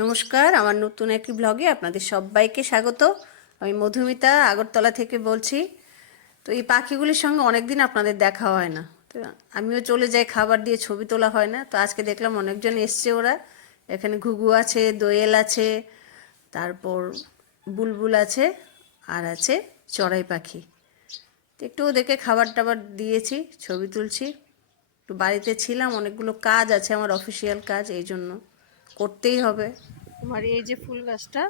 নমস্কার, আমার নতুন একটি ব্লগে আপনাদের সবাইকে স্বাগত। আমি মধুমিতা, আগরতলা থেকে বলছি। তো এই পাখিগুলির সঙ্গে অনেকদিন আপনাদের দেখা হয় না। তো আমিও চলে যাই, খাবার দিয়ে ছবি তোলা হয় না। তো আজকে দেখলাম অনেকজন এসছে ওরা। এখানে ঘুঘু আছে, দোয়েল আছে, তারপর বুলবুল আছে, আর আছে চড়াই পাখি। তো একটু ওদেরকে খাবার টাবার দিয়েছি, ছবি তুলছি। একটু বাড়িতে ছিলাম, অনেকগুলো কাজ আছে, আমার অফিসিয়াল কাজ, এই জন্য। করতেই হবে। তোমার এই যে ফুল গাছটা,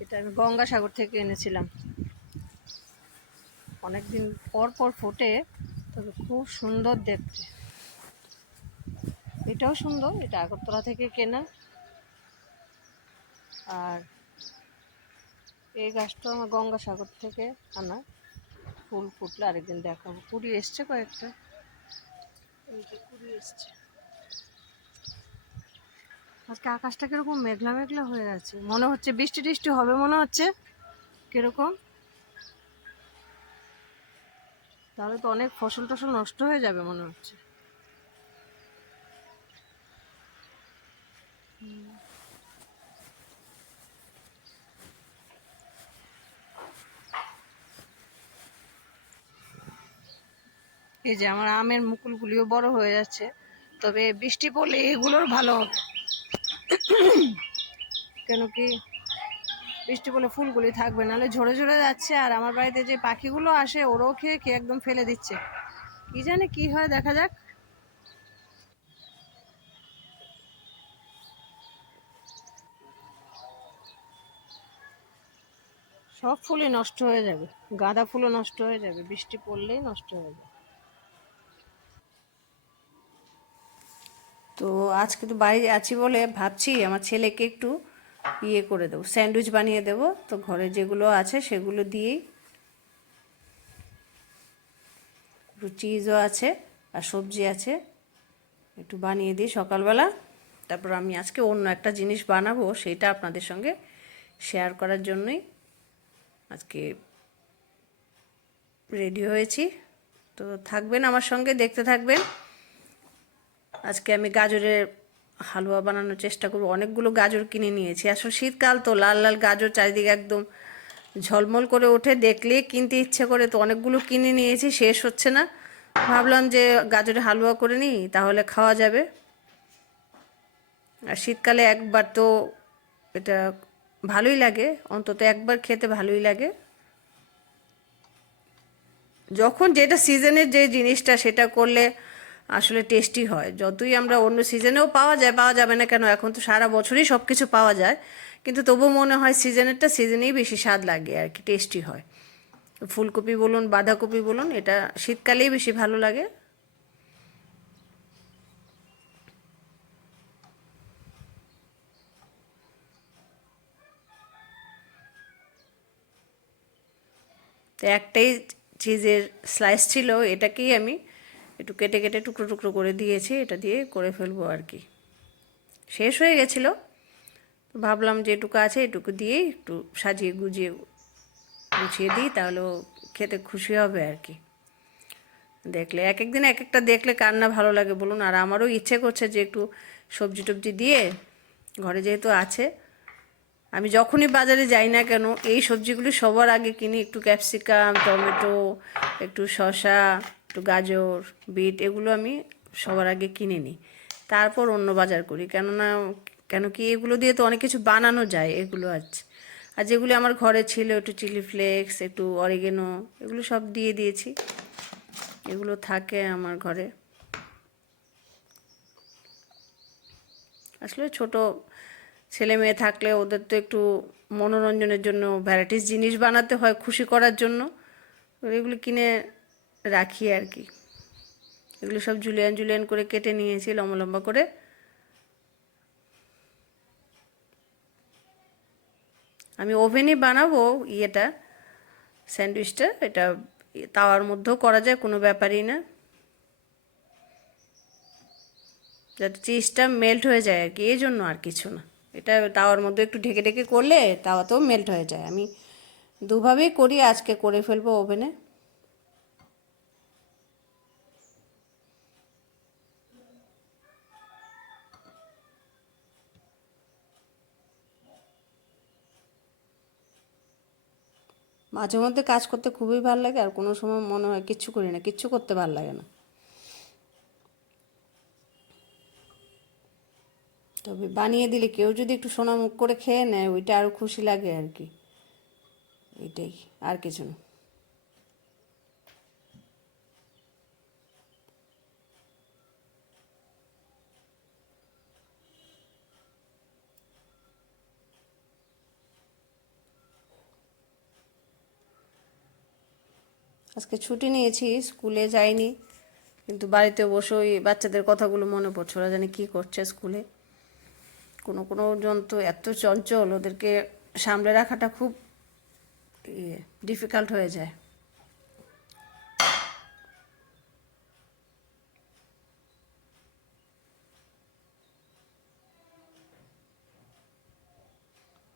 এটা আমি গঙ্গাসাগর থেকে এনেছিলাম। অনেকদিন পর পর ফোটে, তবে খুব সুন্দর দেখতে। এটাও সুন্দর, এটা আগরতলা থেকে কেনা। আর এই গাছটা আমার গঙ্গাসাগর থেকে আনা। ফুল ফুটলে আরেকদিন দেখাবো। কুড়ি এসছে কয়েকটা। কুড়ি এসছে। আজকে আকাশটা কীরকম মেঘলা মেঘলা হয়ে আছে। মনে হচ্ছে বৃষ্টি টিষ্টি হবে, মনে হচ্ছে কীরকম। তাহলে তো অনেক ফসল টসল নষ্ট হয়ে যাবে মনে হচ্ছে। এই যে আমার আমের মুকুলগুলিও বড় হয়ে যাচ্ছে, তবে বৃষ্টি পড়লে এগুলোর ভালো হবে। কেন কি বৃষ্টি পড়লে ফুলগুলি থাকবে, নাহলে ঝরে ঝরে যাচ্ছে। আর আমার বাড়িতে যে পাখিগুলো আসে, ওরাও খেয়ে খেয়ে একদম ফেলে দিচ্ছে। কি জানে কি হয়, দেখা যাক। সব ফুলই নষ্ট হয়ে যাবে। গাঁদা ফুলও নষ্ট হয়ে যাবে, বৃষ্টি পড়লেই নষ্ট হয়ে যাবে। তো আজকে তো বাড়ি আছি বলে ভাবছি আমার ছেলেকে একটু ইয়ে করে দেবো, স্যান্ডউইচ বানিয়ে দেব। তো ঘরে যেগুলো আছে সেগুলো দিয়েই একটু চিজও আছে আর সবজি আছে, একটু বানিয়ে দিই সকালবেলা। তারপর আমি আজকে অন্য একটা জিনিস বানাবো, সেটা আপনাদের সঙ্গে শেয়ার করার জন্যই আজকে রেডি হয়েছি। তো থাকবেন আমার সঙ্গে, দেখতে থাকবেন। আজকে আমি গাজরের হালুয়া বানানোর চেষ্টা করব। অনেকগুলো গাজর কিনে নিয়েছি। আসলে শীতকাল তো, লাল লাল গাজর চারিদিকে একদম ঝলমল করে ওঠে। দেখলে কিনতে ইচ্ছে করে। তো অনেকগুলো কিনে নিয়েছি, শেষ হচ্ছে না। ভাবলাম যে গাজরের হালুয়া করে নিই, তাহলে খাওয়া যাবে। আর শীতকালে একবার তো এটা ভালোই লাগে, অন্তত একবার খেতে ভালোই লাগে। যখন যেটা সিজনের যে জিনিসটা, সেটা করলে আসলে টেস্টি হয়। যতই আমরা অন্য সিজনেও পাওয়া যায়, পাওয়া যাবে না কেন, এখন তো সারা বছরই সব কিছু পাওয়া যায়। কিন্তু তবু মনে হয় সিজনেরটা সিজনেই বেশি স্বাদ লাগে আর কি টেস্টি হয়। ফুলকপি বলুন, বাঁধাকপি বলুন, এটা শীতকালেই বেশি ভালো লাগে। তো একটাই চিজের স্লাইস ছিল, এটাকেই আমি একটু কেটে কেটে টুকরো টুকরো করে দিয়েছি, এটা দিয়ে করে ফেলব আর কি। শেষ হয়ে গেছিল। ভাবলাম যে এটুকু আছে, এটুকু দিয়েই একটু সাজিয়ে গুজিয়ে গুছিয়ে দিই তাহলেও খেতে খুশি হবে আর কি। দেখলে, এক একদিন এক একটা দেখলে কার না ভালো লাগে বলুন। আর আমারও ইচ্ছে করছে যে একটু সবজি টবজি দিয়ে ঘরে যেহেতু আছে, আমি যখনই বাজারে যাই না কেন, এই সবজিগুলি সবার আগে কিনি। একটু ক্যাপসিকাম, টমেটো, একটু শসা একটু গাজর, বিট এগুলো আমি সবার আগে কিনে নিই। তারপর অন্য বাজার করি। কেননা, কেন কি এগুলো দিয়ে তো অনেক কিছু বানানো যায় এগুলো আছে আর যেগুলি আমার ঘরে ছিল, একটু চিলি ফ্লেক্স, একটু অরিগেনো, এগুলো সব দিয়ে দিয়েছি। এগুলো থাকে আমার ঘরে। আসলে ছোট ছেলে মেয়ে থাকলে ওদের তো একটু মনোরঞ্জনের জন্য ভ্যারাইটিস জিনিস বানাতে হয় খুশি করার জন্য। এগুলো কিনে রাখি আর কি। এগুলো সব জুলিয়ান জুলিয়ান করে কেটে নিয়েছি, লম্বা লম্বা করে। আমি ওভেনে বানাবো ইয়েটা, স্যান্ডউইচটা, এটা তাওয়ার মধ্যেও করা যায়, কোনো ব্যাপারই না। যাতে চিজটা মেল্ট হয়ে যায় আর কি, এই জন্য আর কিছু না। এটা তাওয়ার মধ্যে একটু ঢেকে ঢেকে করলে তাওয়াতেও মেল্ট হয়ে যায়। আমি দুভাবেই করি, আজকে করে ফেলব ওভেনে। মাঝে মধ্যে কাজ করতে খুবই ভালো লাগে আর কোনো সময় মনে হয় কিচ্ছু করি না, কিচ্ছু করতে ভালো লাগে না। তবে বানিয়ে দিলে কেউ যদি একটু সোনা মুখ করে খেয়ে নেয়, ওইটা আরও খুশি লাগে আর কি। এটাই, আর কিছু না। আজকে ছুটি নিয়েছি, স্কুলে যাইনি, কিন্তু বাড়িতে বসে ওই বাচ্চাদের কথাগুলো মনে পড়ছে। ওরা জানি কী করছে স্কুলে। কোনো কোনো জন তো এত চঞ্চল, ওদেরকে সামলে রাখাটা খুব ইয়ে ডিফিকাল্ট হয়ে যায়।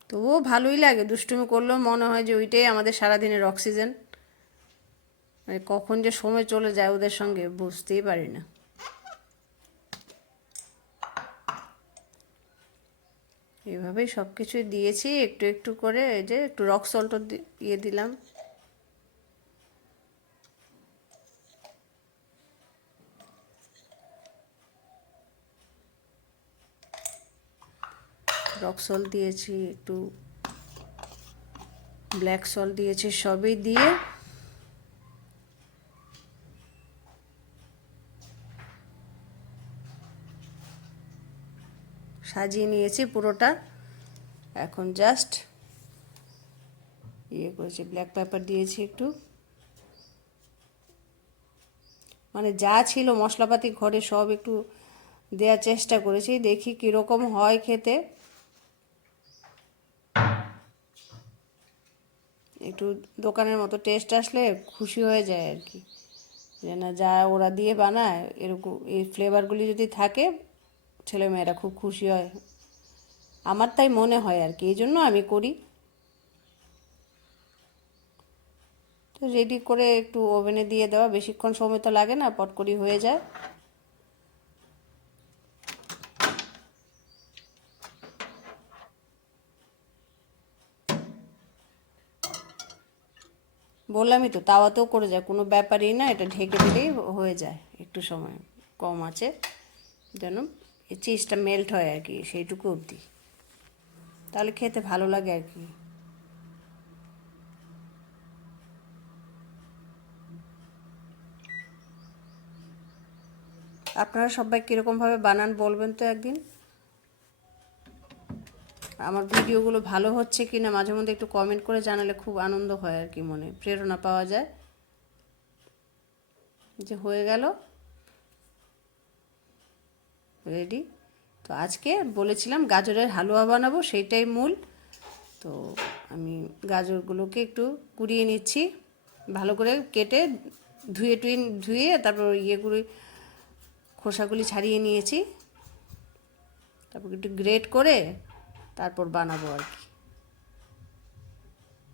তবুও ভালোই লাগে। দুষ্টুমি করলেও মনে হয় যে ওইটাই আমাদের সারাদিনের অক্সিজেন। মানে কখন যে সময় চলে যায় ওদের সঙ্গে বুঝতেই পারি না। এভাবেই সব কিছুই দিয়েছি, একটু একটু করে এই যে একটু রক সল্টও দিয়ে দিলাম। রক সল্ট দিয়েছি, একটু ব্ল্যাক সল্ট দিয়েছি, সবই দিয়ে সাজিয়ে নিয়েছি পুরোটা। এখন জাস্ট ইয়ে করেছি ব্ল্যাক পেপার দিয়েছি একটু। মানে যা ছিল মশলাপাতি ঘরে সব একটু দেওয়ার চেষ্টা করেছি, দেখি কীরকম হয় খেতে। একটু দোকানের মতো টেস্ট আসলে খুশি হয়ে যায় আর কি। যে না যা ওরা দিয়ে বানায়, এরকম এই ফ্লেভারগুলি যদি থাকে ছেলেমেয়েরা খুব খুশি হয়। আমার তাই মনে হয় আর কি এই জন্য আমি করি। তো রেডি করে একটু ওভেনে দিয়ে দেওয়া, বেশিক্ষণ সময় তো লাগে না, পট করি হয়ে যায়। বললামই তো, তাওয়াতেও করে যায়, কোনো ব্যাপারই না, এটা ঢেকে দিলেই হয়ে যায়, একটু সময় কম আছে। যেন চিজটা মেল্ট হয় আর কি সেইটুকু অবধি। তাহলে খেতে ভালো লাগে আর কি আপনারা সবাই কীরকমভাবে বানান বলবেন তো একদিন? আমার ভিডিওগুলো ভালো হচ্ছে কি না মাঝে মধ্যে একটু কমেন্ট করে জানালে খুব আনন্দ হয় আর কি মনে, প্রেরণা পাওয়া যায়। যে হয়ে গেল। রেডি। তো আজকে বলেছিলাম গাজরের হালুয়া বানাবো, সেইটাই মূল। তো আমি গাজরগুলোকে একটু কুড়িয়ে নিচ্ছি, ভালো করে কেটে ধুয়ে টুয়ে, ধুয়ে তারপর ইয়েগুলি খোসাগুলি ছাড়িয়ে নিয়েছি। তারপর একটু গ্রেট করে তারপর বানাবো আর কি।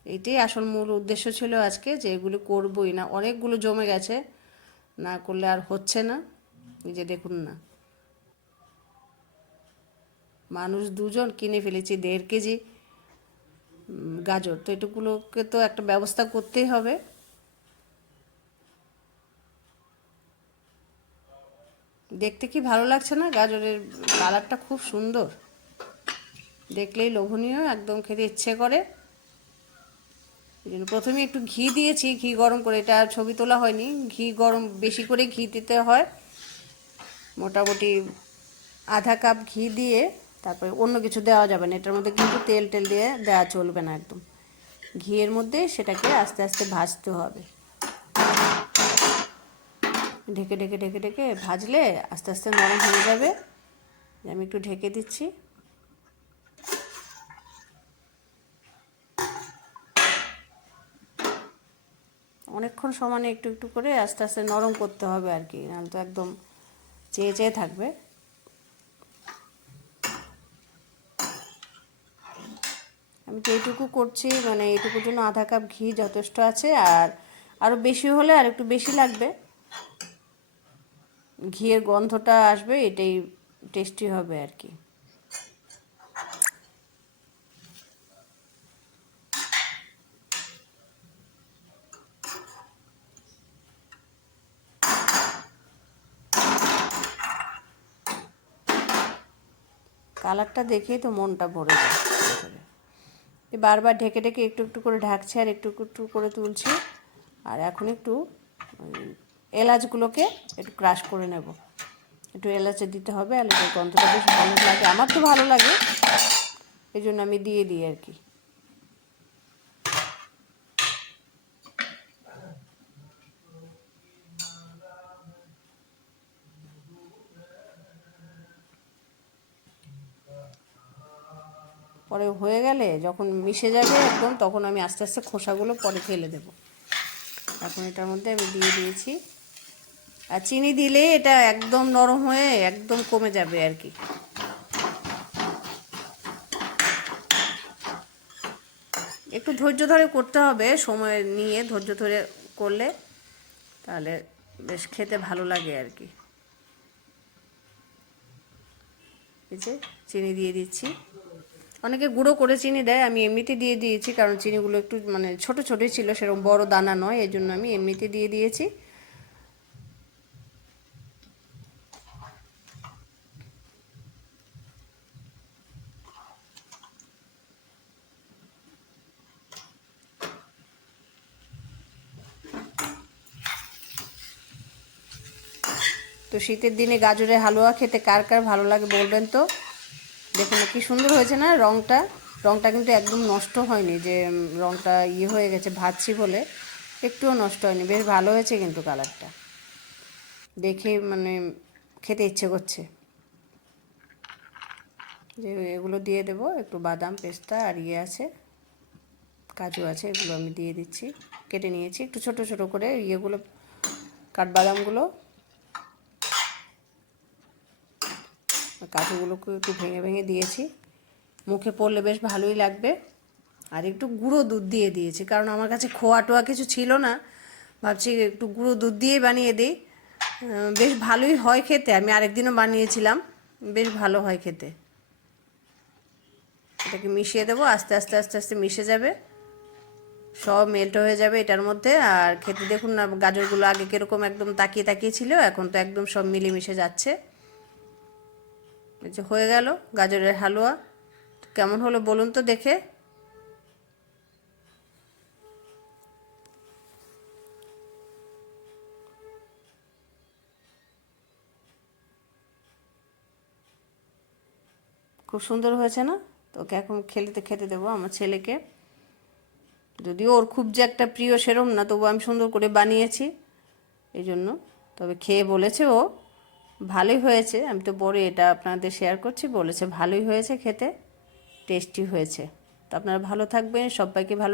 এইটাই আসল মূল উদ্দেশ্য ছিল আজকে, যে এগুলো করবোই না। অনেকগুলো জমে গেছে, না করলে আর হচ্ছে না। যে দেখুন না। মানুষ দুজন কিনে ফেলেছি, দেড় কেজি। গাজর। তো এটুকুলোকে তো একটা ব্যবস্থা করতেই হবে। দেখতে কি ভালো লাগছে না? গাজরের কালারটা খুব সুন্দর। দেখলেই লোভনীয়, একদম খেতে ইচ্ছে করে। প্রথমে একটু ঘি দিয়েছি, ঘি গরম করে। এটা ছবি তোলা হয়নি। ঘি গরম, বেশি করে ঘি দিতে হয়। মোটামুটি আধা কাপ ঘি দিয়ে তারপরে অন্য কিছু দেওয়া যাবে না। এটার মধ্যে কিন্তু তেল টেল দিয়ে দেওয়া চলবে না একদম। ঘিয়ের মধ্যে সেটাকে আস্তে আস্তে ভাজতে হবে। ঢেকে ঢেকে ঢেকে ঢেকে ভাজলে আস্তে আস্তে নরম হয়ে যাবে। আমি একটু ঢেকে দিচ্ছি। অনেকক্ষণ সমানে একটু একটু করে আস্তে আস্তে নরম করতে হবে আর কি, নাহলে তো একদম চেয়ে চেয়ে থাকবে। আমি করছি মানে এইটুকুর জন্য আধা কাপ ঘি যথেষ্ট আছে, আর আরও বেশি হলে আর একটু বেশি লাগবে। ঘিয়ের গন্ধটা আসবে, এটাই টেস্টি হবে আর কি। কালারটা দেখেই তো মনটা ভরে যায়। বারবার ঢেকে ঢেকে একটু একটু করে ঢাকছি আর একটু একটু করে তুলছি। আর এখন একটু এলাচগুলোকে একটু ক্রাশ করে নেব। একটু এলাচে দিতে হবে আর গন্ধটা বেশ ভালো লাগে। আমার তো ভালো লাগে এই জন্য আমি দিয়ে দিই আর কি পরে হয়ে গেলে যখন মিশে যাবে একদম, তখন আমি আস্তে আস্তে খোসাগুলো পরে ফেলে দেব। এখন এটার মধ্যে আমি দিয়ে দিয়েছি। আর চিনি দিলে এটা একদম নরম হয়ে একদম কমে যাবে আর কি। একটু ধৈর্য ধরে করতে হবে, সময় নিয়ে ধৈর্য ধরে করলে তাহলে বেশ খেতে ভালো লাগে আর কি। চিনি দিয়ে দিচ্ছি। অনেকে গুঁড়ো করে চিনি দেয়, আমি এমনিতে দিয়ে দিয়েছি, কারণ চিনিগুলো একটু মানে ছোট ছোটই ছিল, সেরকম বড় দানা নয়, এই জন্য আমি এমনিতে দিয়ে দিয়েছি। তো শীতের দিনে গাজরের হালুয়া খেতে কার কার ভালো লাগে বলবেন তো? দেখুন কি সুন্দর হয়েছে না রংটা? রংটা কিন্তু একদম নষ্ট হয়নি, যে রংটা ইয়ে হয়ে গেছে, ভাজছি বলে একটুও নষ্ট হয়নি। বেশ ভালো হয়েছে কিন্তু কালারটা। দেখে মানে খেতে ইচ্ছে করছে। যে, এগুলো দিয়ে দেব, একটু বাদাম, পেস্তা আর ইয়ে আছে, কাজু আছে, এগুলো আমি দিয়ে দিচ্ছি, কেটে নিয়েছি। একটু ছোট ছোট করে ইয়েগুলো, কাঠবাদামগুলো কাজুগুলোকে একটু ভেঙে ভেঙে দিয়েছি। মুখে পড়লে বেশ ভালোই লাগবে। আর একটু গুঁড়ো দুধ দিয়ে দিয়েছি, কারণ আমার কাছে খোয়া টোয়া কিছু ছিল না। ভাবছি একটু গুঁড়ো দুধ দিয়ে বানিয়ে দিই। বেশ ভালোই হয় খেতে, আমি আরেকদিনও বানিয়েছিলাম, বেশ ভালো হয় খেতে। এটাকে মিশিয়ে দেবো, আস্তে আস্তে আস্তে আস্তে মিশে যাবে। সব মেল্ট হয়ে যাবে এটার মধ্যে। আর খেতে দেখুন না, গাজরগুলো আগে কীরকম একদম তাকিয়ে তাকিয়ে ছিল, এখন তো একদম সব মিলেমিশে যাচ্ছে। যে হয়ে গেল, গাজরের হালুয়া। কেমন হলো বলুন তো দেখে। খুব সুন্দর হয়েছে না? তো ওকে এখন খেলতে খেতে দেবো আমার ছেলেকে। যদিও ওর খুব যে একটা প্রিয় সেরম না, তবু আমি সুন্দর করে বানিয়েছি। এই জন্য। তবে খেয়ে বলেছে ও। ভালোই হয়েছে, আমি তো বড় এটা আপনাদের শেয়ার করছি, বলেছে ভালোই হয়েছে খেতে টেস্টি হয়েছে। তো আপনারা ভালো থাকবেন, সবাইকে ভালো